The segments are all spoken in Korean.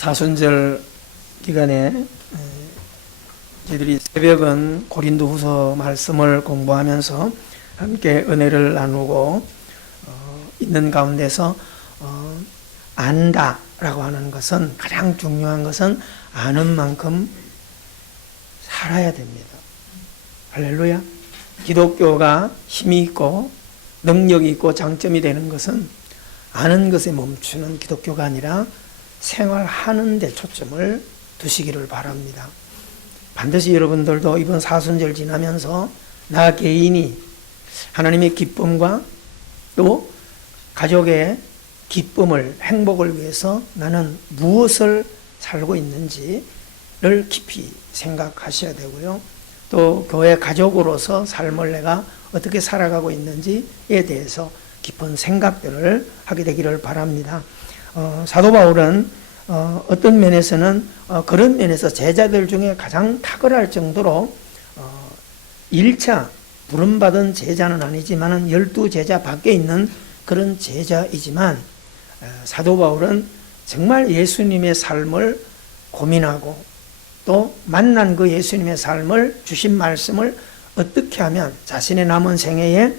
사순절 기간에 저희들이 새벽은 고린도후서 말씀을 공부하면서 함께 은혜를 나누고 있는 가운데서 안다라고 하는 것은, 가장 중요한 것은 아는 만큼 살아야 됩니다. 할렐루야. 기독교가 힘이 있고 능력이 있고 장점이 되는 것은 아는 것에 멈추는 기독교가 아니라 생활하는 데 초점을 두시기를 바랍니다. 반드시 여러분들도 이번 사순절 지나면서 나 개인이 하나님의 기쁨과 또 가족의 기쁨을, 행복을 위해서 나는 무엇을 살고 있는지를 깊이 생각하셔야 되고요. 또 교회 가족으로서 삶을 내가 어떻게 살아가고 있는지에 대해서 깊은 생각들을 하게 되기를 바랍니다. 사도 바울은 어떤 면에서는 그런 면에서 제자들 중에 가장 탁월할 정도로 1차 부름받은 제자는 아니지만 12제자 밖에 있는 그런 제자이지만, 사도 바울은 정말 예수님의 삶을 고민하고 또 만난 그 예수님의 삶을, 주신 말씀을 어떻게 하면 자신의 남은 생애에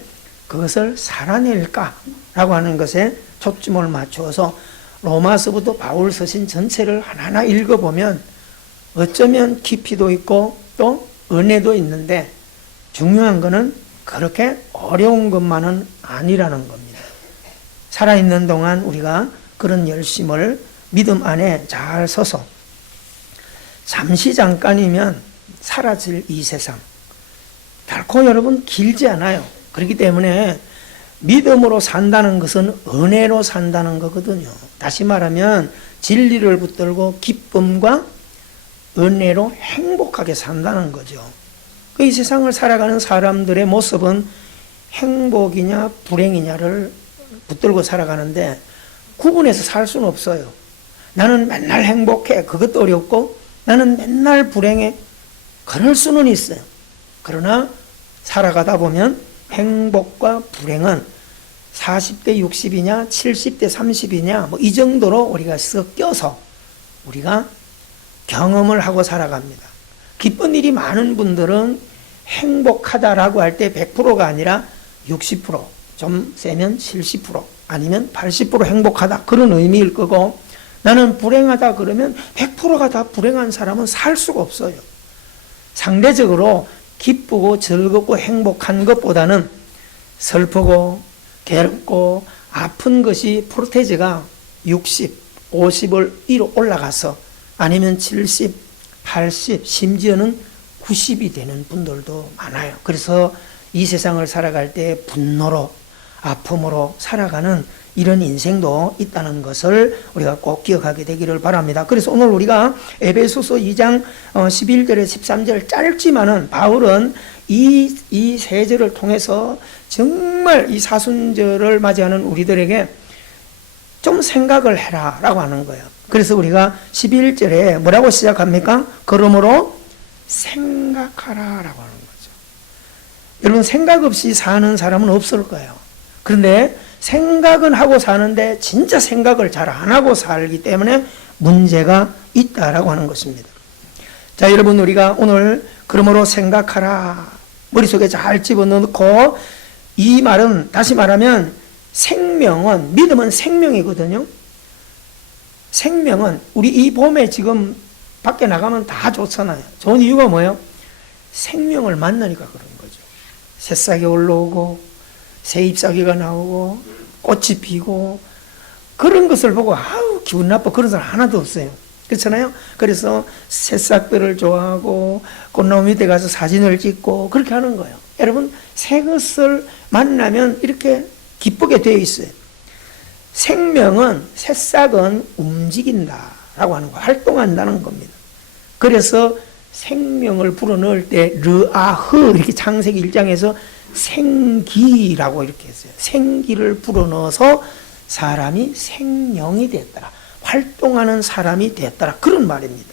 그것을 살아낼까라고 하는 것에 초점을 맞추어서 로마서부터 바울 서신 전체를 하나하나 읽어보면 어쩌면 깊이도 있고 또 은혜도 있는데, 중요한 것은 그렇게 어려운 것만은 아니라는 겁니다. 살아있는 동안 우리가 그런 열심을 믿음 안에 잘 서서 잠시 잠깐이면 사라질 이 세상, 결코 여러분 길지 않아요. 그렇기 때문에 믿음으로 산다는 것은 은혜로 산다는 거거든요. 다시 말하면 진리를 붙들고 기쁨과 은혜로 행복하게 산다는 거죠. 이 세상을 살아가는 사람들의 모습은 행복이냐 불행이냐를 붙들고 살아가는데 구분해서 살 수는 없어요. 나는 맨날 행복해, 그것도 어렵고 나는 맨날 불행해, 그럴 수는 있어요. 그러나 살아가다 보면 행복과 불행은 40대 60이냐 70대 30이냐 뭐 이 정도로 우리가 섞여서 우리가 경험을 하고 살아갑니다. 기쁜 일이 많은 분들은 행복하다라고 할 때 100%가 아니라 60%, 좀 세면 70%, 아니면 80% 행복하다, 그런 의미일 거고, 나는 불행하다 그러면 100%가 다 불행한 사람은 살 수가 없어요. 상대적으로 기쁘고 즐겁고 행복한 것보다는 슬프고 괴롭고 아픈 것이 프로테이지가 60, 50을 위로 올라가서 아니면 70, 80, 심지어는 90이 되는 분들도 많아요. 그래서 이 세상을 살아갈 때 분노로, 아픔으로 살아가는 이런 인생도 있다는 것을 우리가 꼭 기억하게 되기를 바랍니다. 그래서 오늘 우리가 에베소서 2장 11절에 13절 짧지만은 바울은 이 세 절을 통해서 정말 이 사순절을 맞이하는 우리들에게 좀 생각을 해라 라고 하는 거예요. 그래서 우리가 11절에 뭐라고 시작합니까? 그러므로 생각하라 라고 하는 거죠. 여러분, 생각 없이 사는 사람은 없을 거예요. 그런데 생각은 하고 사는데 진짜 생각을 잘 안 하고 살기 때문에 문제가 있다라고 하는 것입니다. 자, 여러분, 우리가 오늘 그러므로 생각하라 머릿속에 잘 집어넣고, 이 말은 다시 말하면 생명은, 믿음은 생명이거든요. 생명은 우리 이 봄에 지금 밖에 나가면 다 좋잖아요. 좋은 이유가 뭐예요? 생명을 만나니까 그런 거죠. 새싹이 올라오고 새 잎사귀가 나오고 꽃이 피고, 그런 것을 보고 아우 기분 나빠 그런 사람 하나도 없어요. 그렇잖아요. 그래서 새싹들을 좋아하고 꽃나무 밑에 가서 사진을 찍고 그렇게 하는 거예요. 여러분, 새 것을 만나면 이렇게 기쁘게 되어 있어요. 생명은, 새싹은 움직인다라고 하는 거, 활동한다는 겁니다. 그래서 생명을 불어넣을 때 르아흐, 이렇게 창세기 1장에서 생기라고 이렇게 했어요. 생기를 불어넣어서 사람이 생명이 됐더라, 활동하는 사람이 됐더라, 그런 말입니다.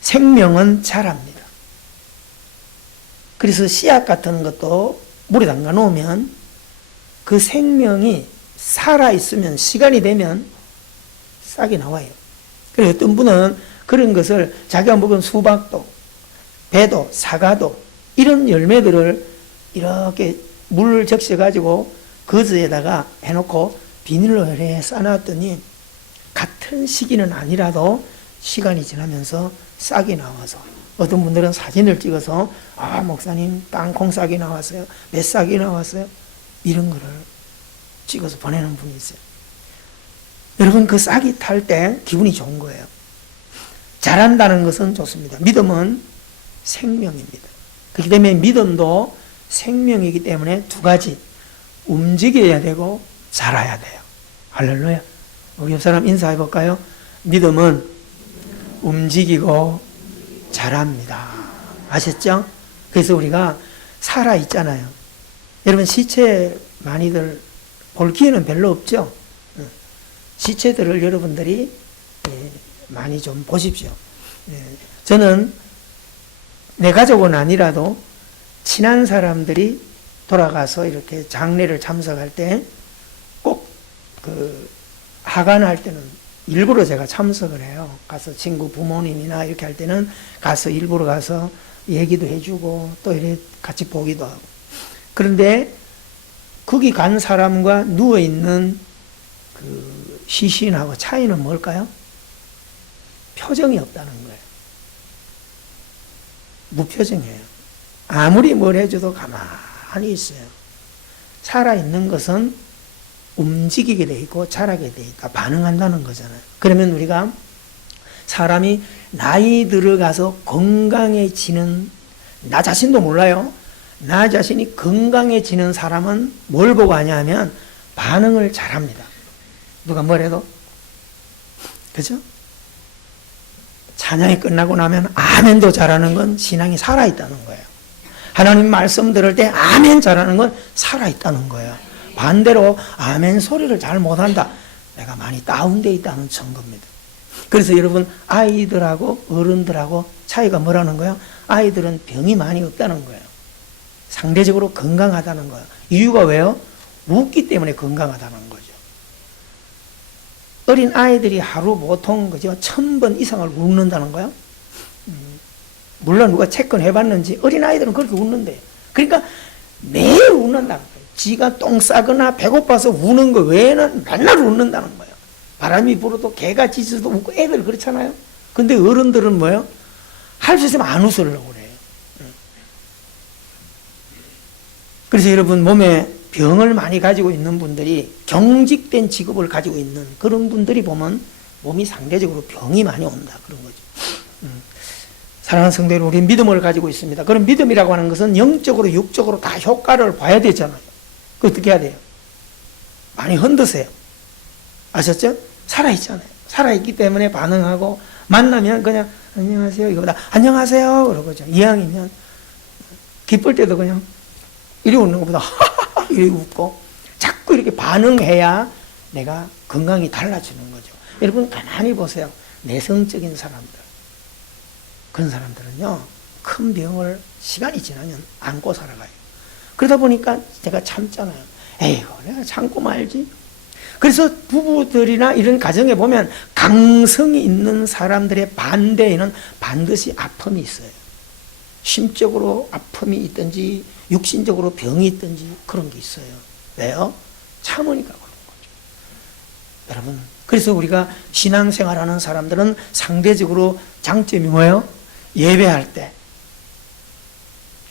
생명은 자랍니다. 그래서 씨앗 같은 것도 물에 담가 놓으면 그 생명이 살아있으면, 시간이 되면 싹이 나와요. 그래서 어떤 분은 그런 것을 자기가 먹은 수박도, 배도, 사과도 이런 열매들을 이렇게 물을 적셔가지고 거즈에다가 해놓고 비닐로 이렇게 싸놨더니 같은 시기는 아니라도 시간이 지나면서 싹이 나와서 어떤 분들은 사진을 찍어서 아 목사님 땅콩 싹이 나왔어요, 몇 싹이 나왔어요, 이런 거를 찍어서 보내는 분이 있어요. 여러분 그 싹이 탈 때 기분이 좋은 거예요. 자란다는 것은 좋습니다. 믿음은 생명입니다. 그렇기 때문에 믿음도 생명이기 때문에 두 가지, 움직여야 되고 자라야 돼요. 할렐루야. 우리 옆 사람 인사해 볼까요? 믿음은 움직이고 자랍니다. 아셨죠? 그래서 우리가 살아 있잖아요. 여러분 시체 많이들 볼 기회는 별로 없죠? 시체들을 여러분들이 많이 좀 보십시오. 저는 내 가족은 아니라도 친한 사람들이 돌아가서 이렇게 장례를 참석할 때 꼭 그 하관할 때는 일부러 제가 참석을 해요. 가서 친구 부모님이나 이렇게 할 때는 가서 일부러 가서 얘기도 해주고 또 이렇게 같이 보기도 하고. 그런데 거기 간 사람과 누워있는 그 시신하고 차이는 뭘까요? 표정이 없다는 거예요. 무표정이에요. 아무리 뭘 해줘도 가만히 있어요. 살아있는 것은 움직이게 돼 있고 자라게 돼 있다. 반응한다는 거잖아요. 그러면 우리가 사람이 나이 들어가서 건강해지는, 나 자신도 몰라요. 나 자신이 건강해지는 사람은 뭘 보고 하냐면 반응을 잘합니다. 누가 뭐래도. 그죠? 찬양이 끝나고 나면 아멘도 잘하는 건 신앙이 살아있다는 거예요. 하나님 말씀 들을 때 아멘 잘하는 건 살아있다는 거예요. 반대로 아멘 소리를 잘 못한다. 내가 많이 다운되어 있다는 증거입니다. 그래서 여러분 아이들하고 어른들하고 차이가 뭐라는 거예요? 아이들은 병이 많이 없다는 거예요. 상대적으로 건강하다는 거예요. 이유가 왜요? 웃기 때문에 건강하다는 거죠. 어린 아이들이 하루 보통 그죠 1000번 이상을 웃는다는 거예요. 물론 누가 체크는 해봤는지 어린 아이들은 그렇게 웃는데요. 그러니까 매일 웃는다는 거예요. 지가 똥 싸거나 배고파서 우는 거 외에는 맨날 웃는다는 거예요. 바람이 불어도 개가 짖어도 웃고 애들 그렇잖아요. 근데 어른들은 뭐예요? 할 수 있으면 안 웃으려고 그래요. 그래서 여러분 몸에 병을 많이 가지고 있는 분들이 경직된 직업을 가지고 있는 그런 분들이 보면 몸이 상대적으로 병이 많이 온다 그런 거죠. 사랑하는 성도 여러분, 우리 믿음을 가지고 있습니다. 그럼 믿음이라고 하는 것은 영적으로 육적으로 다 효과를 봐야 되잖아요. 그 어떻게 해야 돼요? 많이 흔드세요. 아셨죠? 살아있잖아요. 살아있기 때문에 반응하고 만나면 그냥 안녕하세요 이거보다 안녕하세요 그러고죠. 이왕이면 기쁠 때도 그냥 이리 웃는 것보다 이리 웃고 자꾸 이렇게 반응해야 내가 건강이 달라지는 거죠. 여러분 가만히 보세요. 내성적인 사람들 그런 사람들은요 큰 병을 시간이 지나면 안고 살아가요. 그러다 보니까 제가 참잖아요. 에이구 내가 참고 말지. 그래서 부부들이나 이런 가정에 보면 강성이 있는 사람들의 반대에는 반드시 아픔이 있어요. 심적으로 아픔이 있든지 육신적으로 병이 있든지 그런 게 있어요. 왜요? 참으니까 그런 거죠. 여러분 그래서 우리가 신앙생활하는 사람들은 상대적으로 장점이 뭐예요? 예배할 때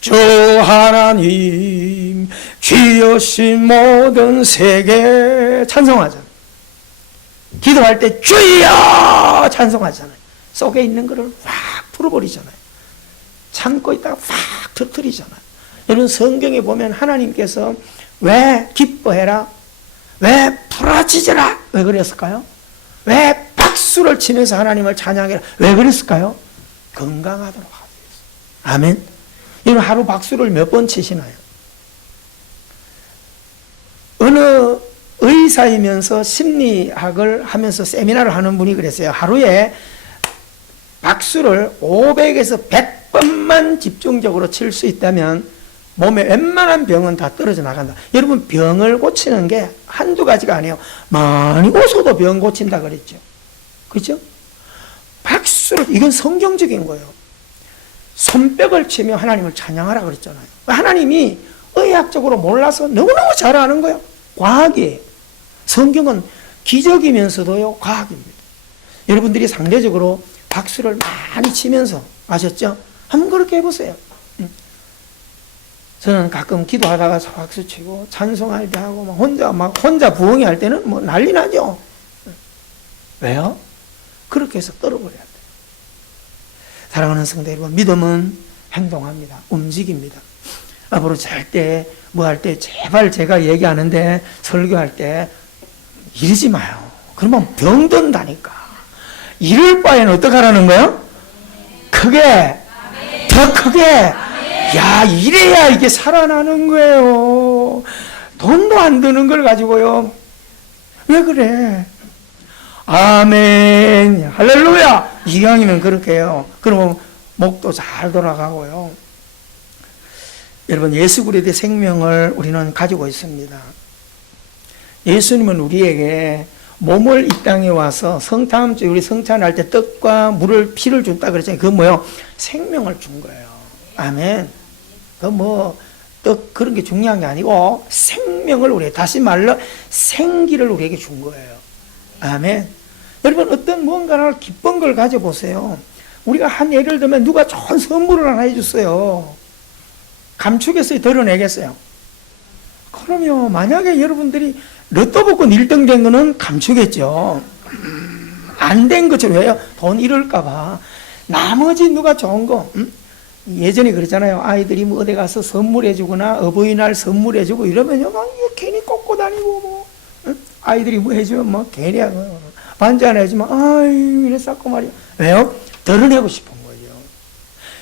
주 하나님 주여신 모든 세계 찬송하잖아요. 기도할 때 주여 찬송하잖아요. 속에 있는 거를 확 풀어버리잖아요. 참고 있다가 확 터뜨리잖아요. 여러분 성경에 보면 하나님께서 왜 기뻐해라? 왜 부러지져라? 왜 그랬을까요? 왜 박수를 치면서 하나님을 찬양해라? 왜 그랬을까요? 건강하도록 하기 위해서. 아멘. 여러분 하루 박수를 몇 번 치시나요? 어느 의사이면서 심리학을 하면서 세미나를 하는 분이 그랬어요. 하루에 박수를 500에서 100번만 집중적으로 칠 수 있다면 몸에 웬만한 병은 다 떨어져 나간다. 여러분 병을 고치는 게 한두 가지가 아니에요. 많이 웃어도 병 고친다 그랬죠. 그렇죠? 박수를, 이건 성경적인 거예요. 손뼉을 치며 하나님을 찬양하라 그랬잖아요. 하나님이 의학적으로 몰라서 너무너무 잘 아는 거예요. 과학이에요. 성경은 기적이면서도요, 과학입니다. 여러분들이 상대적으로 박수를 많이 치면서, 아셨죠? 한번 그렇게 해보세요. 저는 가끔 기도하다가 박수 치고 찬송할 때 하고 혼자 부흥이 할 때는 뭐 난리 나죠. 왜요? 그렇게 해서 떨어버려야 돼요. 사랑하는 성도 여러분, 믿음은 행동합니다. 움직입니다. 앞으로 절대 뭐 할 때 제발 제가 얘기하는데 설교할 때 이러지 마요. 그러면 병든다니까. 이럴 바에는 어떻게 하라는 거예요? 크게, 더 크게. 야, 이래야 이게 살아나는 거예요. 돈도 안 드는 걸 가지고요. 왜 그래? 아멘. 할렐루야. 이왕이면 그렇게 해요. 그러면 목도 잘 돌아가고요. 여러분, 예수 그리스도의 생명을 우리는 가지고 있습니다. 예수님은 우리에게 몸을 이 땅에 와서 다음 주에 우리 성찬할 때 떡과 물을 피를 줬다 그랬잖아요. 그건 뭐예요? 생명을 준 거예요. 아멘. 떡 그런 게 중요한 게 아니고 생명을 우리에게, 다시 말로 생기를 우리에게 준 거예요. 아멘. 여러분, 어떤 뭔가를 기쁜 걸 가져보세요. 우리가 한 예를 들면 누가 좋은 선물을 하나 해줬어요. 감추겠어요? 드러내겠어요? 그러면 만약에 여러분들이 로또 복권 1등 된 거는 감추겠죠. 안 된 것처럼. 왜요? 돈 잃을까봐. 나머지 누가 좋은 거, 예전에 그랬잖아요. 아이들이 뭐 어디 가서 선물해주거나 어버이날 선물해주고 이러면요, 막 괜히 꽂고 다니고, 아이들이 뭐 해주면 뭐 괜히 반지 하나 해주면, 아유, 이랬었고 말이야. 왜요? 드러내고 싶은 거죠.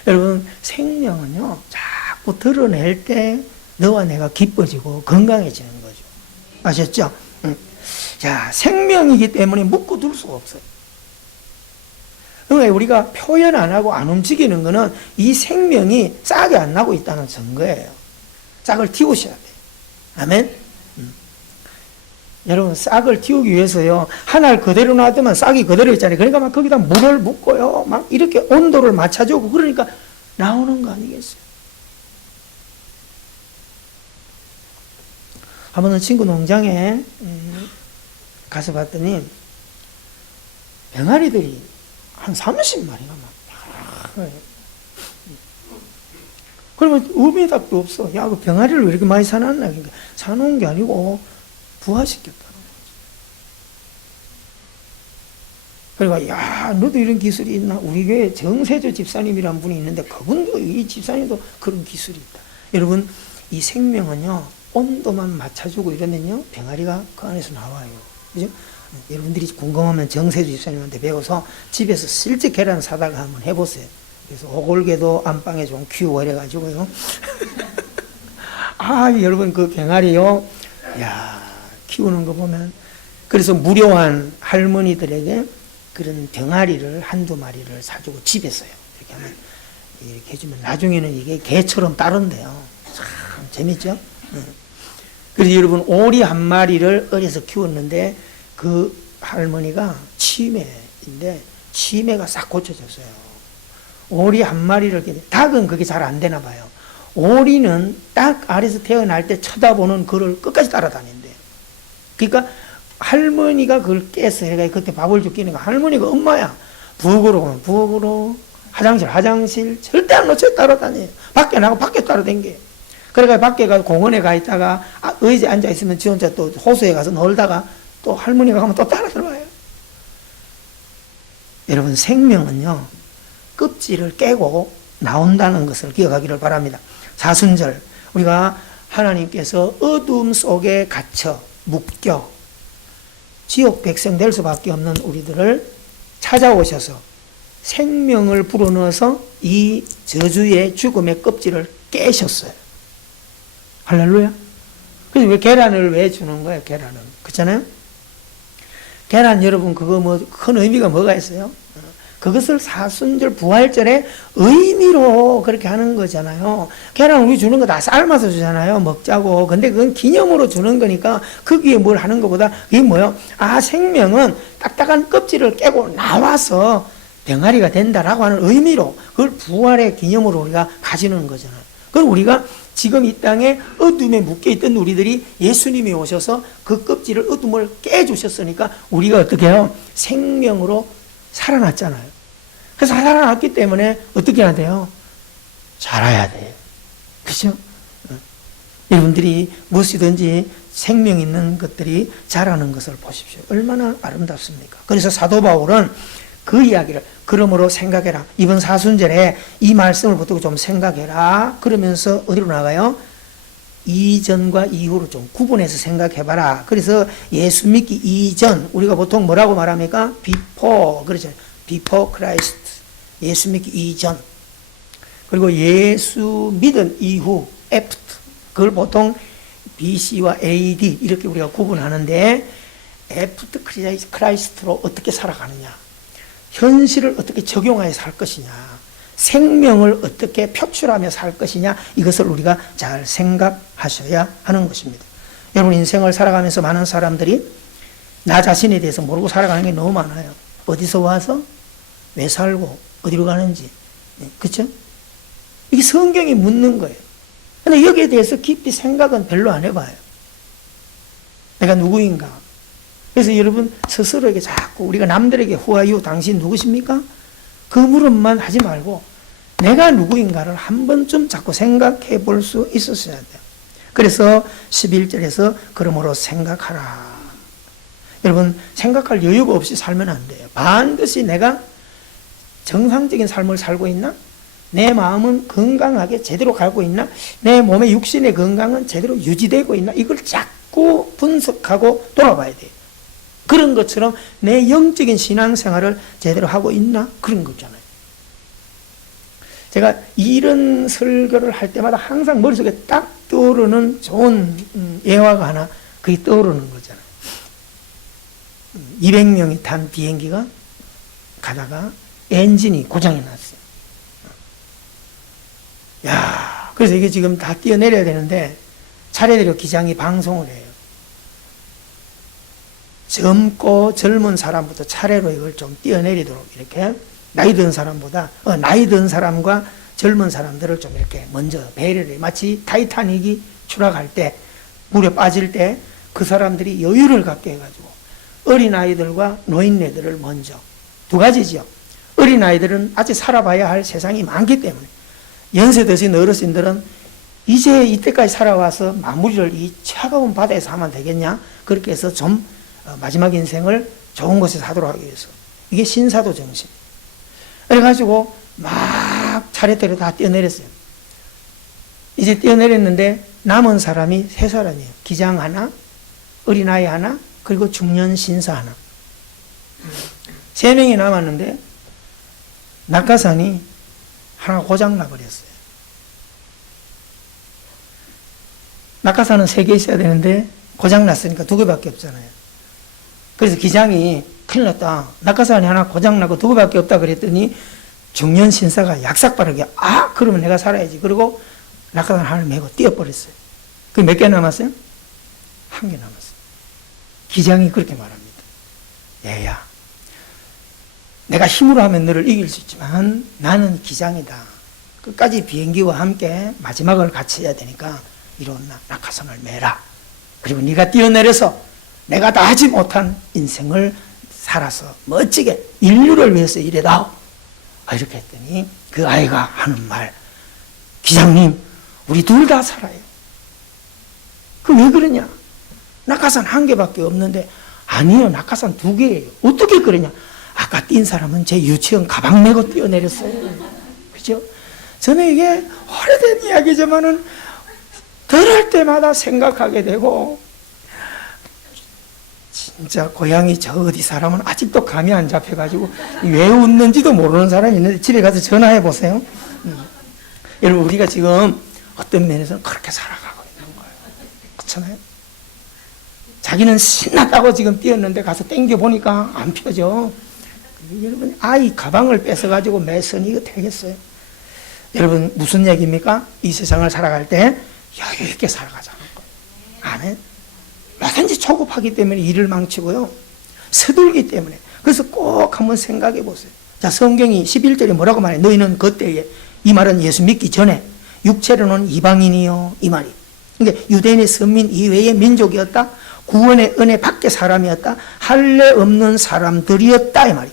여러분, 생명은요, 자꾸 드러낼 때 너와 내가 기뻐지고 건강해지는 거죠. 아셨죠? 자, 생명이기 때문에 묶고 둘 수가 없어요. 그러니까 우리가 표현 안 하고 안 움직이는 거는 이 생명이 싹이 안 나고 있다는 증거예요. 싹을 틔우셔야 돼요. 아멘? 여러분, 싹을 틔우기 위해서요, 하나를 그대로 놔두면 싹이 그대로 있잖아요. 그러니까 막 거기다 물을 붓고요, 막 이렇게 온도를 맞춰주고, 그러니까 나오는 거 아니겠어요? 한 번은 친구 농장에 가서 봤더니 병아리들이 한 30마리가 막. 그러면 의미답도 없어. 야, 그 병아리를 왜 이렇게 많이 사놨나? 그러니까 사놓은 게 아니고 부화시켰다는 거지. 그러니까, 야, 너도 이런 기술이 있나? 우리 교회 정세조 집사님이라는 분이 있는데 그분도, 이 집사님도 그런 기술이 있다. 여러분, 이 생명은요, 온도만 맞춰주고 이러면요, 병아리가 그 안에서 나와요. 그죠? 여러분들이 궁금하면 정세주 집사님한테 배워서 집에서 실제 계란 사다가 한번 해보세요. 그래서 오골개도 안방에 좀 키우고 이래가지고요. 아, 여러분, 그 병아리요, 야, 키우는 거 보면. 그래서 무료한 할머니들에게 그런 병아리를 한두 마리를 사주고 집에서요. 이렇게 하면, 이렇게 해주면 나중에는 이게 개처럼 따른대요. 참 재밌죠? 그래서 여러분, 오리 한 마리를 어려서 키웠는데 그 할머니가 치매인데 치매가 싹 고쳐졌어요. 오리 한 마리를, 닭은 그게 잘 안 되나 봐요. 오리는 딱 아래서 태어날 때 쳐다보는 그를 끝까지 따라다닌대요. 그러니까 할머니가 그걸 깼어. 그러니까 그때 밥을 주기니까 할머니가 엄마야. 부엌으로 가면 부엌으로, 화장실 절대 안 놓쳐 따라다녀요. 밖에 나가고 밖에 따라다녀요. 그러니까 밖에 가서 공원에 가 있다가 의자에 앉아 있으면 지 혼자 또 호수에 가서 놀다가 또 할머니가 가면 또 따라 들어와요. 여러분, 생명은요, 껍질을 깨고 나온다는 것을 기억하기를 바랍니다. 사순절, 우리가 하나님께서 어둠 속에 갇혀 묶여 지옥 백성 될 수밖에 없는 우리들을 찾아오셔서 생명을 불어넣어서 이 저주의 죽음의 껍질을 깨셨어요. 할렐루야. 그래서 왜 계란을 왜 주는 거예요? 계란은. 그렇잖아요? 계란, 여러분, 그거 뭐 큰 의미가 뭐가 있어요? 그것을 사순절 부활절에 의미로 그렇게 하는 거잖아요. 계란 우리 주는 거 다 삶아서 주잖아요. 먹자고. 근데 그건 기념으로 주는 거니까 거기에 뭘 하는 것보다 이게 뭐예요? 아, 생명은 딱딱한 껍질을 깨고 나와서 병아리가 된다라고 하는 의미로 그걸 부활의 기념으로 우리가 가지는 거잖아요. 그럼 우리가 지금 이 땅에 어둠에 묶여있던 우리들이 예수님이 오셔서 그 껍질을 어둠을 깨주셨으니까 우리가 어떻게 해요? 생명으로 살아났잖아요. 그래서 살아났기 때문에 어떻게 해야 돼요? 자라야 돼요. 그죠? 여러분들이 무엇이든지 생명 있는 것들이 자라는 것을 보십시오. 얼마나 아름답습니까? 그래서 사도 바울은 그 이야기를 그러므로 생각해라. 이번 사순절에 이 말씀을 붙들고 좀 생각해라. 그러면서 어디로 나가요? 이전과 이후로 좀 구분해서 생각해봐라. 그래서 예수 믿기 이전, 우리가 보통 뭐라고 말합니까? before, 그렇죠. before Christ. 예수 믿기 이전. 그리고 예수 믿은 이후, after. 그걸 보통 BC와 AD 이렇게 우리가 구분하는데 after Christ로 어떻게 살아가느냐. 현실을 어떻게 적용하여 살 것이냐, 생명을 어떻게 표출하며 살 것이냐, 이것을 우리가 잘 생각하셔야 하는 것입니다. 여러분, 인생을 살아가면서 많은 사람들이 나 자신에 대해서 모르고 살아가는 게 너무 많아요. 어디서 와서 왜 살고 어디로 가는지, 그렇죠? 이게 성경이 묻는 거예요. 근데 여기에 대해서 깊이 생각은 별로 안 해봐요. 내가 누구인가? 그래서 여러분 스스로에게 자꾸 우리가 남들에게 Who are you? 당신 누구십니까? 그 물음만 하지 말고 내가 누구인가를 한 번쯤 자꾸 생각해 볼 수 있었어야 돼요. 그래서 11절에서 그러므로 생각하라. 여러분, 생각할 여유가 없이 살면 안 돼요. 반드시 내가 정상적인 삶을 살고 있나? 내 마음은 건강하게 제대로 가고 있나? 내 몸의 육신의 건강은 제대로 유지되고 있나? 이걸 자꾸 분석하고 돌아봐야 돼요. 그런 것처럼 내 영적인 신앙생활을 제대로 하고 있나? 그런 거잖아요. 제가 이런 설교를 할 때마다 항상 머릿속에 딱 떠오르는 좋은 예화가 하나 그게 떠오르는 거잖아요. 200명이 탄 비행기가 가다가 엔진이 고장이 났어요. 야, 그래서 이게 지금 다 뛰어내려야 되는데 차례대로 기장이 방송을 해요. 젊은 사람부터 차례로 이걸 좀 뛰어내리도록 이렇게 나이 든 사람보다 나이 든 사람과 젊은 사람들을 좀 이렇게 먼저 배려를 해. 마치 타이타닉이 추락할 때 물에 빠질 때 그 사람들이 여유를 갖게 해가지고 어린아이들과 노인네들을 먼저 두 가지죠. 어린아이들은 아직 살아봐야 할 세상이 많기 때문에 연세 드신 어르신들은 이제 이때까지 살아와서 마무리를 이 차가운 바다에서 하면 되겠냐? 그렇게 해서 좀 마지막 인생을 좋은 곳에서 하도록 하기 위해서. 이게 신사도 정신. 그래가지고 막 차례대로 다 뛰어내렸어요. 이제 뛰어내렸는데 남은 사람이 세 사람이에요. 기장 하나, 어린아이 하나, 그리고 중년 신사 하나. 3명이 남았는데 낙하산이 하나 고장나 버렸어요. 낙하산은 3개 있어야 되는데 고장났으니까 2개밖에 없잖아요. 그래서 기장이 큰일 났다. 낙하산이 하나 고장나고 2개밖에 없다 그랬더니 중년 신사가 약삭빠르게 그러면 내가 살아야지. 그리고 낙하산 하나를 메고 뛰어버렸어요. 그 몇 개 남았어요? 1개 남았어요. 기장이 그렇게 말합니다. 얘야, 내가 힘으로 하면 너를 이길 수 있지만 나는 기장이다. 끝까지 비행기와 함께 마지막을 같이 해야 되니까 이런 낙하산을 메라. 그리고 네가 뛰어내려서 내가 다 하지 못한 인생을 살아서 멋지게 인류를 위해서 일해다오. 이렇게 했더니 그 아이가 하는 말, 기장님, 우리 둘 다 살아요. 그 왜 그러냐? 낙하산 1개밖에 없는데, 아니요, 낙하산 2개예요. 어떻게 그러냐? 아까 뛴 사람은 제 유치원 가방 메고 뛰어내렸어요. 그죠? 저는 이게 오래된 이야기지만은 들을 때마다 생각하게 되고, 진짜 고향이 저 어디 사람은 아직도 감이 안 잡혀가지고 왜 웃는지도 모르는 사람이 있는데 집에 가서 전화해 보세요. 여러분, 우리가 지금 어떤 면에서는 그렇게 살아가고 있는 거예요. 그렇잖아요? 자기는 신났다고 지금 뛰었는데 가서 땡겨보니까 안 펴져. 여러분, 아이 가방을 뺏어가지고 매선 이거 되겠어요? 여러분, 무슨 얘기입니까? 이 세상을 살아갈 때 여유 있게 살아가자는 거예요. 아멘? 뭐든지 초급하기 때문에 일을 망치고요. 서둘기 때문에. 그래서 꼭 한번 생각해 보세요. 자, 성경이 11절에 뭐라고 말해? 너희는 그때에, 이 말은 예수 믿기 전에 육체로는 이방인이요, 이 말이. 그러니까 유대인의 선민 이외의 민족이었다. 구원의 은혜 밖의 사람이었다. 할례 없는 사람들이었다, 이 말이.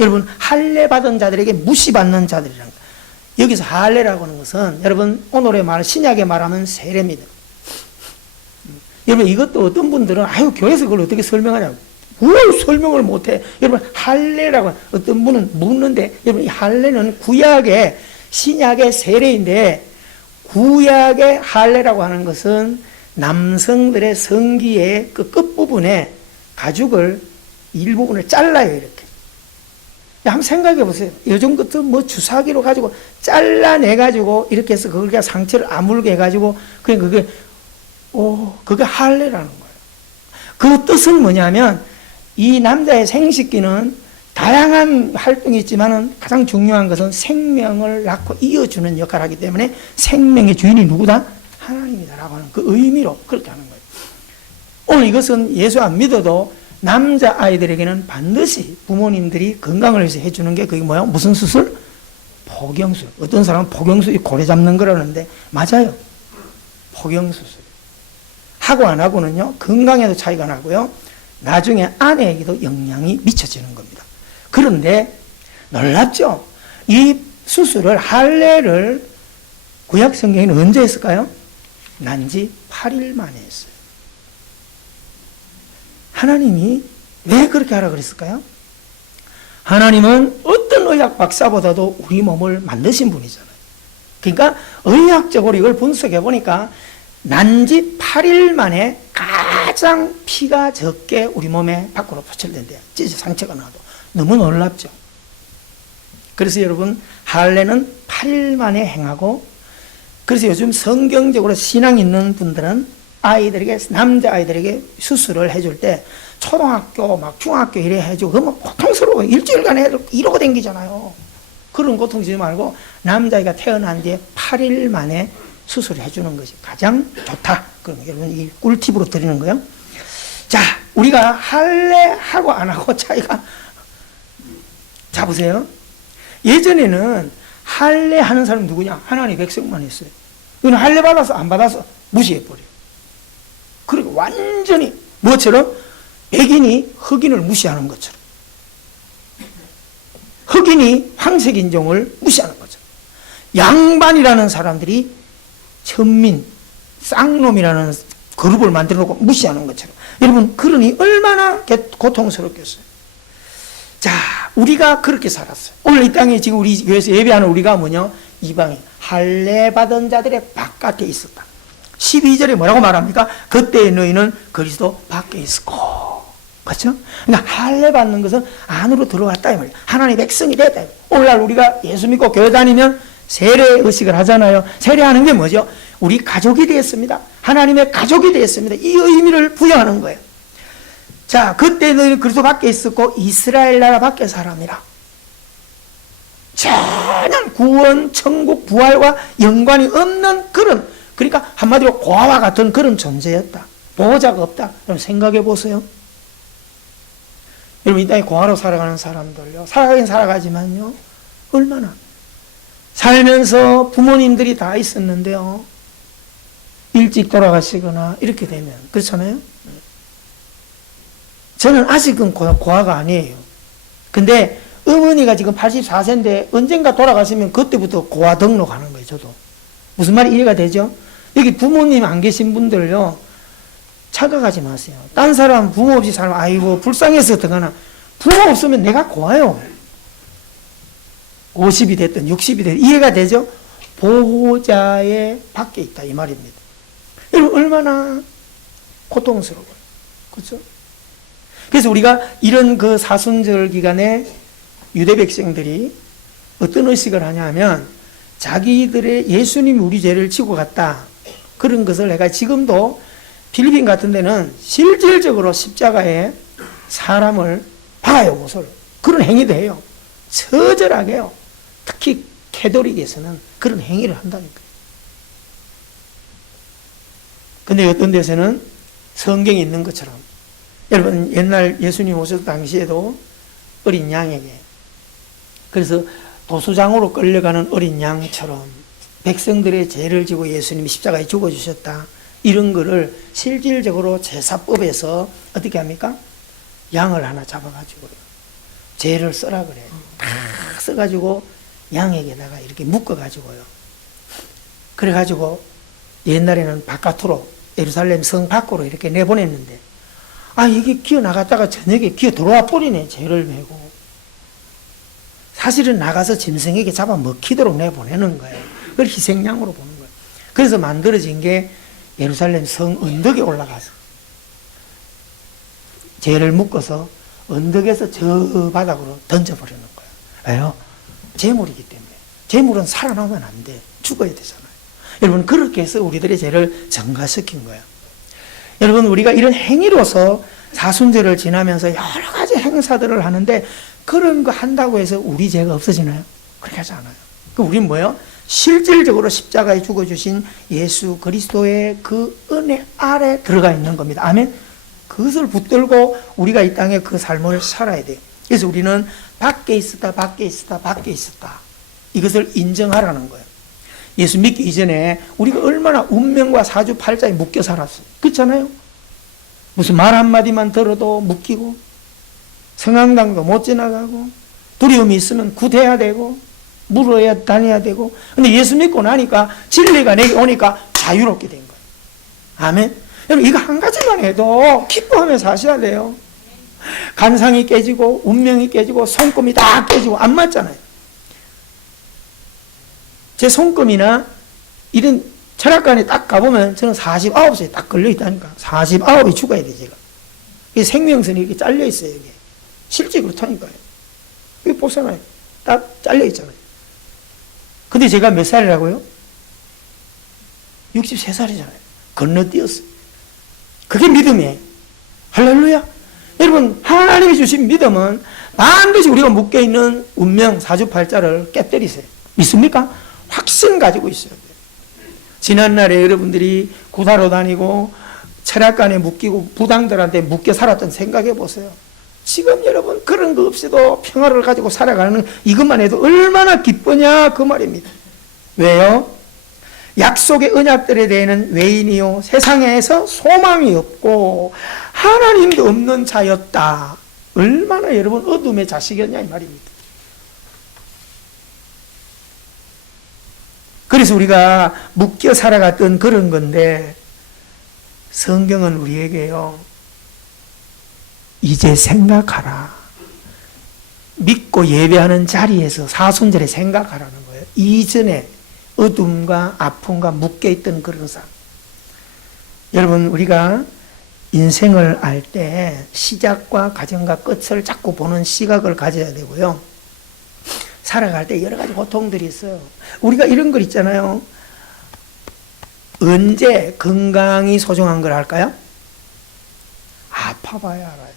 여러분, 할례 받은 자들에게 무시받는 자들이라는 거예요. 여기서 할례라고 하는 것은 여러분 오늘의 말, 신약의 말하면 세례입니다. 여러분, 이것도 어떤 분들은 아유, 교회에서 그걸 어떻게 설명하냐고. 뭘 설명을 못해. 여러분, 할례라고 어떤 분은 묻는데, 여러분, 이 할례는 구약의 신약의 세례인데, 구약의 할례라고 하는 것은 남성들의 성기의 그 끝부분에 가죽을 일부분을 잘라요, 이렇게. 한번 생각해 보세요. 요즘 같은 뭐 주사기로 가지고 잘라내가지고 이렇게 해서 그게 상처를 아물게 해가지고, 그게 할례라는 거예요. 그 뜻은 뭐냐면, 이 남자의 생식기는 다양한 활동이 있지만 가장 중요한 것은 생명을 낳고 이어주는 역할을 하기 때문에 생명의 주인이 누구다? 하나님이다라고 하는 그 의미로 그렇게 하는 거예요. 오늘 이것은 예수 안 믿어도 남자아이들에게는 반드시 부모님들이 건강을 위해서 해주는 게 그게 뭐야? 무슨 수술? 포경수술. 어떤 사람은 포경수술이 고래 잡는 거라는데 맞아요. 포경수술. 하고 안 하고는요, 건강에도 차이가 나고요, 나중에 아내에게도 영향이 미쳐지는 겁니다. 그런데 놀랍죠? 이 수술을, 할례를 구약 성경에는 언제 했을까요? 난지 8일 만에 했어요. 하나님이 왜 그렇게 하라 그랬을까요? 하나님은 어떤 의학 박사보다도 우리 몸을 만드신 분이잖아요. 그러니까 의학적으로 이걸 분석해 보니까 난지 8일 만에 가장 피가 적게 우리 몸에 밖으로 포출된대요. 찢어 상처가 나도. 너무 놀랍죠. 그래서 여러분, 할례는 8일 만에 행하고, 그래서 요즘 성경적으로 신앙 있는 분들은 아이들에게, 남자아이들에게 수술을 해줄 때 초등학교, 막 중학교 이래 해주고, 그러면 고통스러워. 일주일간 이러고 댕기잖아요. 그런 고통 주지 말고 남자아이가 태어난 뒤에 8일 만에 수술을 해주는 것이 가장 좋다. 그럼 여러분, 이 꿀팁으로 드리는 거예요. 자, 우리가 할례하고 안 하고 차이가, 자 보세요. 예전에는 할례하는 사람이 누구냐? 하나님의 백성만 했어요. 이건 할례 받아서 안 받아서 무시해버려요. 그리고 완전히 뭐처럼? 백인이 흑인을 무시하는 것처럼, 흑인이 황색 인종을 무시하는 것처럼, 양반이라는 사람들이 천민, 쌍놈이라는 그룹을 만들어 놓고 무시하는 것처럼. 여러분, 그러니 얼마나 고통스럽겠어요. 자, 우리가 그렇게 살았어요. 오늘 이 땅에 지금 우리 교회에서 예배하는 우리가 뭐냐? 이방인, 할례 받은 자들의 바깥에 있었다. 12절에 뭐라고 말합니까? 그때 너희는 그리스도 밖에 있었고. 그렇죠? 그러니까 할례 받는 것은 안으로 들어왔다 이 말이에요. 하나님의 백성이 됐다. 오늘날 우리가 예수 믿고 교회 다니면 세례 의식을 하잖아요. 세례하는 게 뭐죠? 우리 가족이 되었습니다. 하나님의 가족이 되었습니다. 이 의미를 부여하는 거예요. 자, 그때 너희는 그리스도 밖에 있었고 이스라엘 나라 밖에 사람이라. 전혀 구원, 천국, 부활과 연관이 없는 그런, 그러니까 한마디로 고아와 같은 그런 존재였다. 보호자가 없다. 그럼 생각해 보세요. 여러분, 이 땅에 고아로 살아가는 사람들요, 살아가긴 살아가지만요, 얼마나 살면서 부모님들이 다 있었는데요, 일찍 돌아가시거나 이렇게 되면, 그렇잖아요. 저는 아직은 고아가 아니에요. 근데 어머니가 지금 84세인데 언젠가 돌아가시면 그때부터 고아 등록하는 거예요. 저도 무슨 말이 이해가 되죠? 여기 부모님 안 계신 분들요, 착각하지 마세요. 딴 사람 부모 없이 살면 아이고 불쌍해서 어떡하나. 부모 없으면 내가 고아요. 50이 됐든 60이 됐든. 이해가 되죠? 보호자의 밖에 있다 이 말입니다. 여러분, 얼마나 고통스러워요. 그렇죠? 그래서 우리가 이런 그 사순절 기간에 유대 백성들이 어떤 의식을 하냐면, 자기들의 예수님이 우리 죄를 지고 갔다, 그런 것을 내가 지금도 필리핀 같은 데는 실질적으로 십자가에 사람을 박아요, 못을. 그런 행위도 해요. 처절하게요. 특히 캐톨릭에서는 그런 행위를 한다니까요. 근데 어떤 데서는 성경에 있는 것처럼, 여러분, 옛날 예수님 오셨을 당시에도 어린 양에게 그래서 도수장으로 끌려가는 어린 양처럼 백성들의 죄를 지고 예수님이 십자가에 죽어주셨다. 이런 거를 실질적으로 제사법에서 어떻게 합니까? 양을 하나 잡아가지고요. 죄를 써라 그래요. 다 써가지고 양에게다가 이렇게 묶어가지고요. 그래가지고 옛날에는 바깥으로 예루살렘 성 밖으로 이렇게 내보냈는데 이게 기어 나갔다가 저녁에 기어 들어와 버리네. 죄를 메고. 사실은 나가서 짐승에게 잡아 먹히도록 내보내는 거예요. 그걸 희생양으로 보는 거예요. 그래서 만들어진 게 예루살렘 성 언덕에 올라가서 죄를 묶어서 언덕에서 저 바닥으로 던져버리는 거예요. 왜요? 재물이기 때문에. 재물은 살아나면 안 돼. 죽어야 되잖아요. 여러분, 그렇게 해서 우리들의 죄를 증가시킨 거예요. 여러분, 우리가 이런 행위로서 사순절을 지나면서 여러 가지 행사들을 하는데 그런 거 한다고 해서 우리 죄가 없어지나요? 그렇게 하지 않아요. 우리는 뭐예요? 실질적으로 십자가에 죽어주신 예수 그리스도의 그 은혜 아래 들어가 있는 겁니다. 아멘? 그것을 붙들고 우리가 이 땅에 그 삶을 살아야 돼요. 그래서 우리는 밖에 있었다, 밖에 있었다, 밖에 있었다. 이것을 인정하라는 거예요. 예수 믿기 이전에 우리가 얼마나 운명과 사주팔자에 묶여 살았어요. 그렇잖아요? 무슨 말 한마디만 들어도 묶이고, 성황당도 못 지나가고, 두려움이 있으면 굿해야 되고, 물어야 다녀야 되고. 근데 예수 믿고 나니까 진리가 내게 오니까 자유롭게 된 거예요. 아멘? 여러분, 이거 한 가지만 해도 기뻐하면서 하셔야 돼요. 간상이 깨지고, 운명이 깨지고, 손금이 다 깨지고, 안 맞잖아요. 제 손금이나 이런 철학관에 딱 가보면 저는 49세 딱 걸려있다니까. 49이 죽어야 돼, 제가. 이 생명선이 이렇게 잘려있어요, 이게. 실제 그렇다니까요. 여기 보잖아요. 딱 잘려있잖아요. 근데 제가 몇 살이라고요? 63살이잖아요. 건너뛰었어요. 그게 믿음이에요. 할렐루야. 여러분, 하나님이 주신 믿음은 반드시 우리가 묶여있는 운명, 사주팔자를 깨뜨리세요. 믿습니까? 확신 가지고 있어야 돼요. 지난날에 여러분들이 구타로 다니고 철학관에 묶이고 부당들한테 묶여 살았던 생각해 보세요. 지금 여러분 그런 거 없이도 평화를 가지고 살아가는 이것만 해도 얼마나 기쁘냐 그 말입니다. 왜요? 약속의 언약들에 대해는 외인이요 세상에서 소망이 없고 하나님도 없는 자였다. 얼마나 여러분 어둠의 자식이었냐 이 말입니다. 그래서 우리가 묶여 살아갔던 그런 건데 성경은 우리에게요, 이제 생각하라. 믿고 예배하는 자리에서 사순절에 생각하라는 거예요. 이전에 어둠과 아픔과 묶여있던 그런 삶. 여러분, 우리가 인생을 알 때 시작과 과정과 끝을 자꾸 보는 시각을 가져야 되고요. 살아갈 때 여러 가지 고통들이 있어요. 우리가 이런 걸 있잖아요. 언제 건강이 소중한 걸 알까요? 아파봐야 알아요.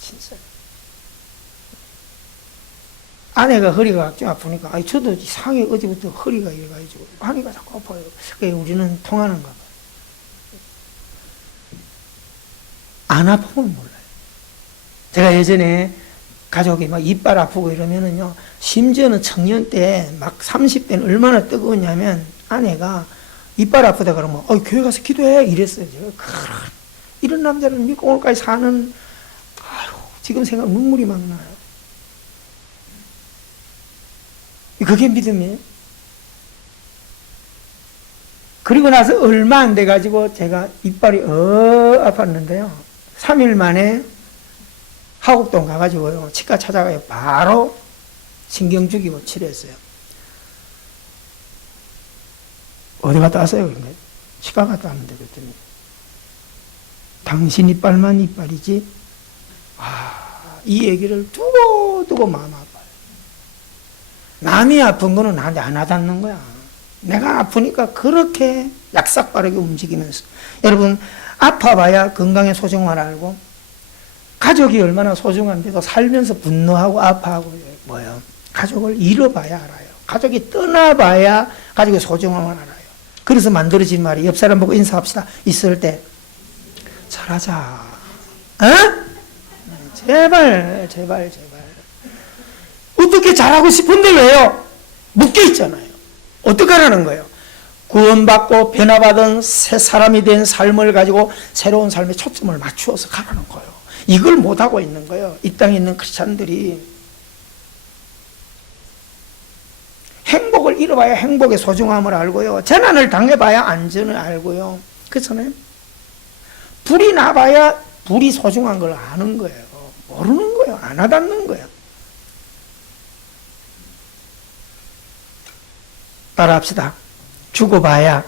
진짜. 아내가 허리가 좀 아프니까, 저도 이상하게 어제부터 허리가 이래가지고, 허리가 자꾸 아파요. 그러니까 우리는 통하는가 봐요. 안 아프면 몰라요. 제가 예전에 가족이 막 이빨 아프고 이러면은요, 심지어는 청년 때 막 30대는 얼마나 뜨거웠냐면 아내가 이빨 아프다 그러면 교회 가서 기도해 이랬어요. 제가 이런 남자를 믿고 오늘까지 사는, 지금 생각 눈물이 막 나요. 그게 믿음이에요. 그리고 나서 얼마 안 돼가지고 제가 이빨이 아팠는데요. 3일 만에 하곡동 가가지고요, 치과 찾아가요. 바로 신경 죽이고 치료했어요. 어디 갔다 왔어요? 그러니까 치과 갔다 왔는데 그랬더니 당신 이빨만 이빨이지? 이 얘기를 두고 마음 아파요. 남이 아픈 거는 나한테 안 와닿는 거야. 내가 아프니까 그렇게 약삭빠르게 움직이면서. 여러분, 아파봐야 건강의 소중함을 알고, 가족이 얼마나 소중한데도 살면서 분노하고 아파하고 뭐예요? 가족을 잃어봐야 알아요. 가족이 떠나봐야 가족의 소중함을 알아요. 그래서 만들어진 말이, 옆 사람 보고 인사합시다. 있을 때 잘하자. 제발. 어떻게 잘하고 싶은데 왜요? 묶여 있잖아요. 어떻게 하라는 거예요? 구원받고 변화받은 새 사람이 된 삶을 가지고 새로운 삶에 초점을 맞추어서 가라는 거예요. 이걸 못하고 있는 거예요. 이 땅에 있는 크리스찬들이. 행복을 잃어봐야 행복의 소중함을 알고요. 재난을 당해봐야 안전을 알고요. 그렇잖아요. 불이 나봐야 불이 소중한 걸 아는 거예요. 모르는 거예요. 안 와닿는 거예요. 따라합시다. 죽어봐야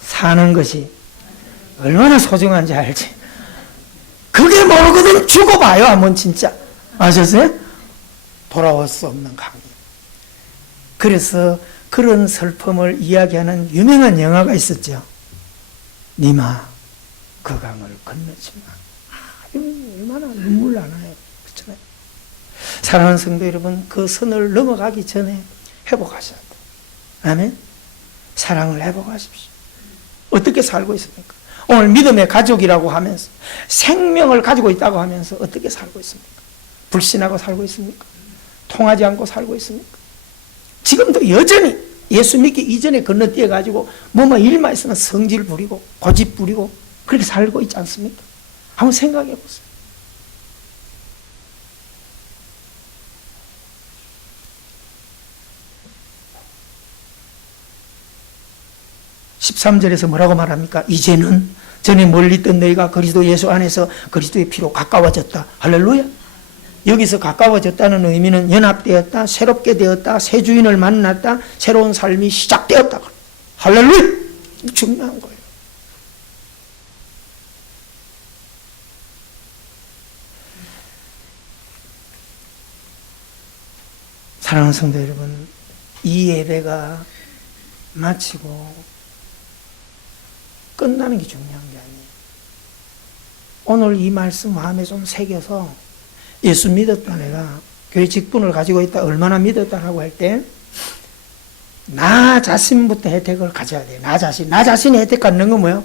사는 것이 얼마나 소중한지 알지. 그게 모르거든. 죽어봐요 하면 진짜. 아셨어요? 돌아올 수 없는 강의. 그래서 그런 슬픔을 이야기하는 유명한 영화가 있었죠. 니마 그 강을 건너지 마. 얼마나 눈물 나나요. 그렇잖아요. 사랑하는 성도 여러분, 그 선을 넘어가기 전에 회복하셔야 돼요. 아멘. 사랑을 회복하십시오. 어떻게 살고 있습니까? 오늘 믿음의 가족이라고 하면서 생명을 가지고 있다고 하면서 어떻게 살고 있습니까? 불신하고 살고 있습니까? 통하지 않고 살고 있습니까? 지금도 여전히 예수 믿기 이전에 건너뛰어 가지고 뭐만 일만 있으면 성질 부리고 고집 부리고 그렇게 살고 있지 않습니까? 한번 생각해 보세요. (13절에서) 뭐라고 말합니까? 이제는 전에 멀리 있던 너희가 그리스도 예수 안에서 그리스도의 피로 가까워졌다. 할렐루야. 여기서 가까워졌다는 의미는 연합되었다, 새롭게 되었다, 새 주인을 만났다, 새로운 삶이 시작되었다. 할렐루야. 중요한 거예요. 사랑하는 성도 여러분, 이 예배가 마치고 끝나는 게 중요한 게 아니에요. 오늘 이 말씀 마음에 좀 새겨서 예수 믿었다, 내가 교회 직분을 가지고 있다, 얼마나 믿었다라고 할 때 나 자신부터 혜택을 가져야 돼요. 나 자신이 혜택 갖는 건 뭐예요?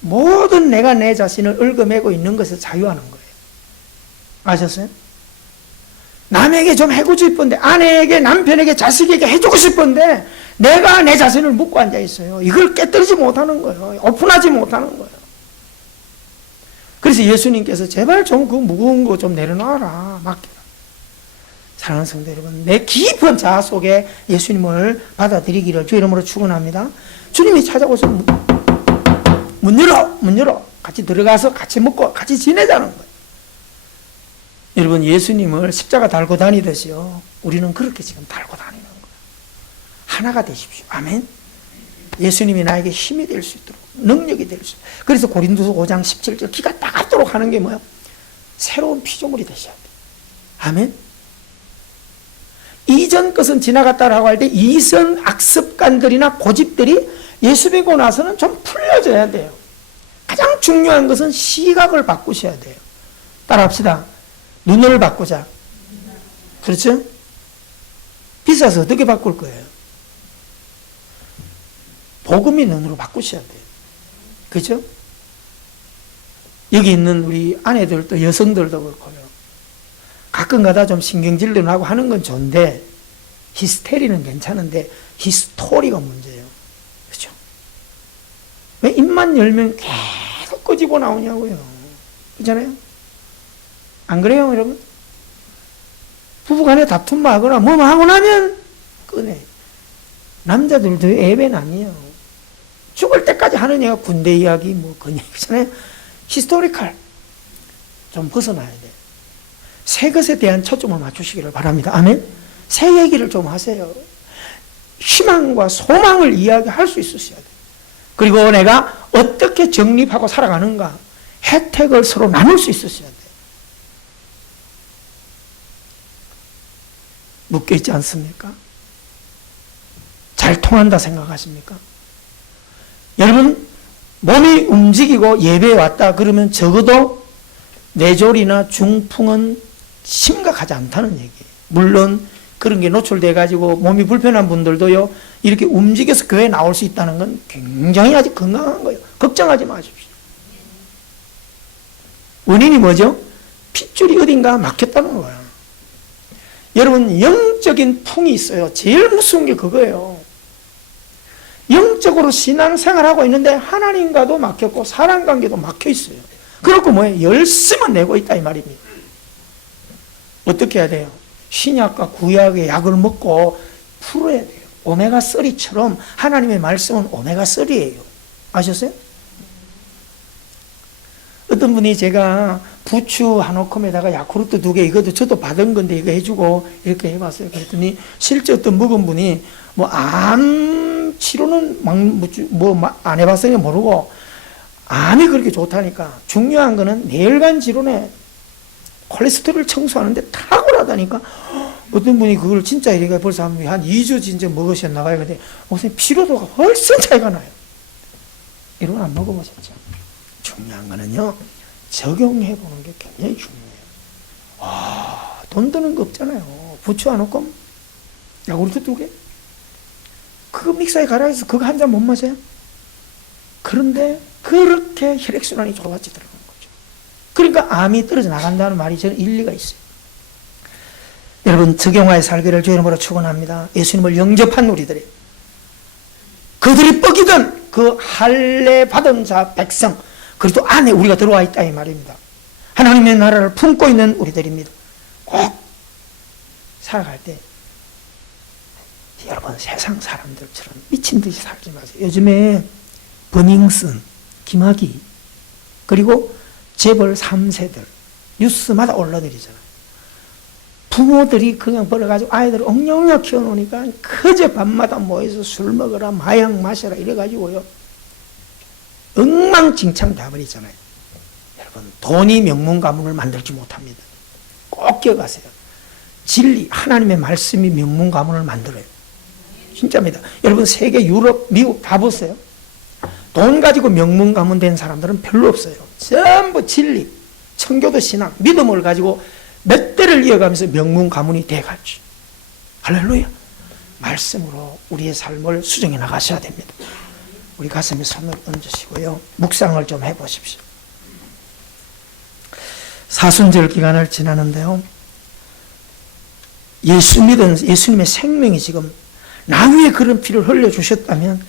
모든 내가 내 자신을 얽어매고 있는 것을 자유하는 거예요. 아셨어요? 남에게 좀 해주고 싶은데, 아내에게, 남편에게, 자식에게 해주고 싶은데 내가 내 자신을 묶고 앉아 있어요. 이걸 깨뜨리지 못하는 거예요. 오픈하지 못하는 거예요. 그래서 예수님께서 제발 좀 그 무거운 거 좀 내려놔라. 맡겨라. 사랑하는 성도 여러분, 내 깊은 자아 속에 예수님을 받아들이기를 주 이름으로 축원합니다. 주님이 찾아오셔서 문 열어. 같이 들어가서 같이 먹고 같이 지내자는 거예요. 여러분, 예수님을 십자가 달고 다니듯이요, 우리는 그렇게 지금 달고 다니는 거예요. 하나가 되십시오. 아멘. 예수님이 나에게 힘이 될 수 있도록, 능력이 될 수 있도록. 그래서 고린도서 5장 17절 기가 따갑도록 하는 게 뭐예요? 새로운 피조물이 되셔야 돼요. 아멘. 이전 것은 지나갔다라고 할 때 이전 악습관들이나 고집들이 예수 믿고 나서는 좀 풀려져야 돼요. 가장 중요한 것은 시각을 바꾸셔야 돼요. 따라합시다. 눈을 바꾸자. 그렇죠? 비싸서 어떻게 바꿀 거예요? 복음의 눈으로 바꾸셔야 돼요. 그죠? 여기 있는 우리 아내들도 여성들도 그렇고요. 가끔가다 좀 신경질도 나고 하는 건 좋은데 히스테리는 괜찮은데 히스토리가 문제예요. 그죠? 왜 입만 열면 계속 꺼지고 나오냐고요. 그렇잖아요? 안 그래요, 여러분? 부부간에 다툼만 하거나 뭐만 하고 나면 꺼내. 남자들도 애배는 아니에요. 죽을 때까지 하는 얘가 군대 이야기, 뭐, 그냥, 그잖아요. 히스토리칼. 좀 벗어나야 돼. 새 것에 대한 초점을 맞추시기를 바랍니다. 아멘? 새 얘기를 좀 하세요. 희망과 소망을 이야기할 수 있으셔야 돼. 그리고 내가 어떻게 정립하고 살아가는가, 혜택을 서로 나눌 수 있으셔야 돼. 묶여있지 않습니까? 잘 통한다 생각하십니까? 여러분, 몸이 움직이고 예배에 왔다 그러면 적어도 뇌졸이나 중풍은 심각하지 않다는 얘기예요. 물론 그런 게 노출돼 가지고 몸이 불편한 분들도요, 이렇게 움직여서 교회에 나올 수 있다는 건 굉장히 아직 건강한 거예요. 걱정하지 마십시오. 원인이 뭐죠? 핏줄이 어딘가 막혔다는 거예요. 여러분, 영적인 풍이 있어요. 제일 무서운 게 그거예요. 영적으로 신앙생활하고 있는데 하나님과도 막혔고 사람관계도 막혀 있어요. 그렇고 뭐예요? 열심은 내고 있다 이 말입니다. 어떻게 해야 돼요? 신약과 구약의 약을 먹고 풀어야 돼요. 오메가3처럼 하나님의 말씀은 오메가3예요. 아셨어요? 어떤 분이 제가 부추 한 움큼에다가 야쿠르트 2개, 이것도 저도 받은 건데 이거 해주고 이렇게 해봤어요. 그랬더니 실제 어떤 먹은 분이 뭐 암 치료는 안 해봤어요. 모르고 암이 그렇게 좋다니까. 중요한 거는 뇌혈관 질환에 콜레스테롤 청소하는데 탁월하다니까. 어떤 분이 그걸 진짜 이래가 벌써 한 2주 진짜 먹으셨나 봐요. 근데 목사님 피로도가 훨씬 차이가 나요. 이런 거 안 먹어보셨죠? 중요한 거는요, 적용해 보는 게 굉장히 중요해요. 돈 드는 거 없잖아요. 부추 한 움큼, 야구르트 2개. 그거 믹서에 갈아서 그거 한 잔 못 마셔요? 그런데 그렇게 혈액순환이 좋아지더라고요. 그러니까 암이 떨어져 나간다는 말이 저는 일리가 있어요. 여러분, 적용하여 살기를 주의 이름으로 축원합니다. 예수님을 영접한 우리들이, 그들이 뻑이던 그 할례 받은 자 백성, 그리고 안에 우리가 들어와 있다 이 말입니다. 하나님의 나라를 품고 있는 우리들입니다. 꼭 살아갈 때 여러분, 세상 사람들처럼 미친 듯이 살지 마세요. 요즘에 버닝썬, 김학의, 그리고 재벌 3세들 뉴스마다 올라드리잖아요. 부모들이 그냥 벌어가지고 아이들을 엉냥엉냥 키워놓으니까 그저 밤마다 모여서 술 먹어라, 마약 마셔라 이래가지고요, 엉망진창 돼버리잖아요. 여러분, 돈이 명문 가문을 만들지 못합니다. 꼭 기억하세요. 진리, 하나님의 말씀이 명문 가문을 만들어요. 진짜입니다. 여러분, 세계, 유럽, 미국 다 보세요. 돈 가지고 명문 가문 된 사람들은 별로 없어요. 전부 진리, 청교도 신앙, 믿음을 가지고 몇 대를 이어가면서 명문 가문이 돼가죠. 할렐루야. 말씀으로 우리의 삶을 수정해 나가셔야 됩니다. 우리 가슴에 손을 얹으시고요, 묵상을 좀 해보십시오. 사순절 기간을 지나는데요, 예수 믿은 예수님의 생명이 지금 나 위에 그런 피를 흘려주셨다면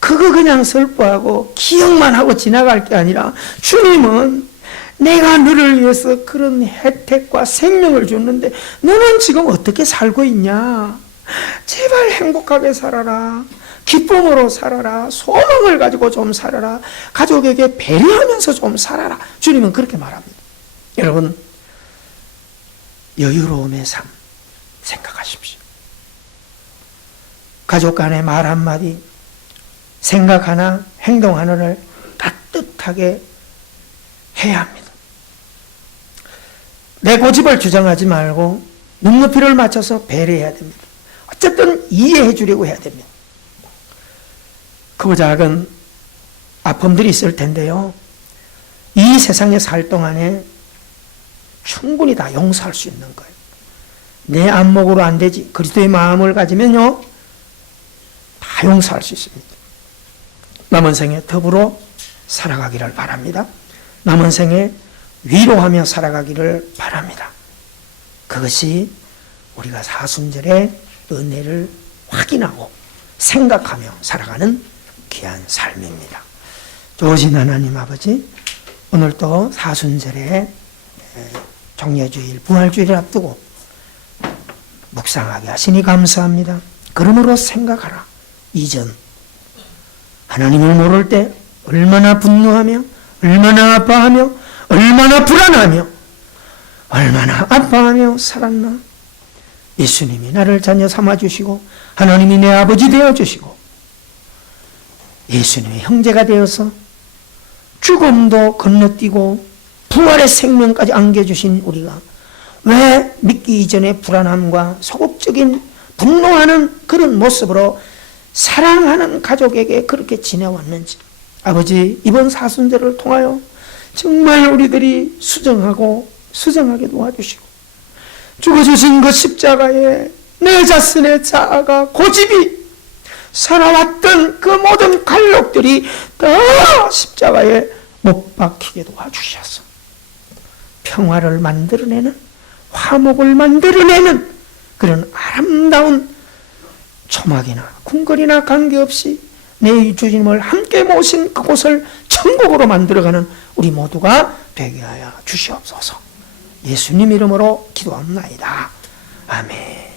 그거 그냥 슬퍼하고 기억만 하고 지나갈 게 아니라, 주님은 내가 너를 위해서 그런 혜택과 생명을 줬는데 너는 지금 어떻게 살고 있냐? 제발 행복하게 살아라. 기쁨으로 살아라. 소망을 가지고 좀 살아라. 가족에게 배려하면서 좀 살아라. 주님은 그렇게 말합니다. 여러분, 여유로움의 삶 생각하십시오. 가족 간의 말 한마디, 생각 하나, 행동 하나를 따뜻하게 해야 합니다. 내 고집을 주장하지 말고 눈높이를 맞춰서 배려해야 됩니다. 어쨌든 이해해 주려고 해야 됩니다. 크고 작은 아픔들이 있을 텐데요, 이 세상에 살 동안에 충분히 다 용서할 수 있는 거예요. 내 안목으로 안 되지, 그리스도의 마음을 가지면요, 다 용서할 수 있습니다. 남은 생에 더불어 살아가기를 바랍니다. 남은 생에 위로하며 살아가기를 바랍니다. 그것이 우리가 사순절의 은혜를 확인하고 생각하며 살아가는 귀한 삶입니다. 좋으신 하나님 아버지, 오늘도 사순절의 종려주일, 부활주일을 앞두고 묵상하게 하시니 감사합니다. 그러므로 생각하라. 이전 하나님을 모를 때 얼마나 분노하며, 얼마나 아파하며, 얼마나 불안하며, 얼마나 아파하며 살았나. 예수님이 나를 자녀 삼아주시고, 하나님이 내 아버지 되어주시고, 예수님의 형제가 되어서 죽음도 건너뛰고 부활의 생명까지 안겨주신 우리가 왜 믿기 이전에 불안함과 소극적인 분노하는 그런 모습으로 사랑하는 가족에게 그렇게 지내왔는지, 아버지, 이번 사순절을 통하여 정말 우리들이 수정하게 도와주시고, 죽어주신 그 십자가에 내 자신의 자아가, 고집이, 살아왔던 그 모든 갈록들이 다 십자가에 못 박히게 도와주셔서 평화를 만들어내는, 화목을 만들어내는 그런 아름다운 초막이나 궁궐이나 관계없이 내 주님을 함께 모신 그곳을 천국으로 만들어가는 우리 모두가 되게 하여 주시옵소서. 예수님 이름으로 기도합나이다. 아멘.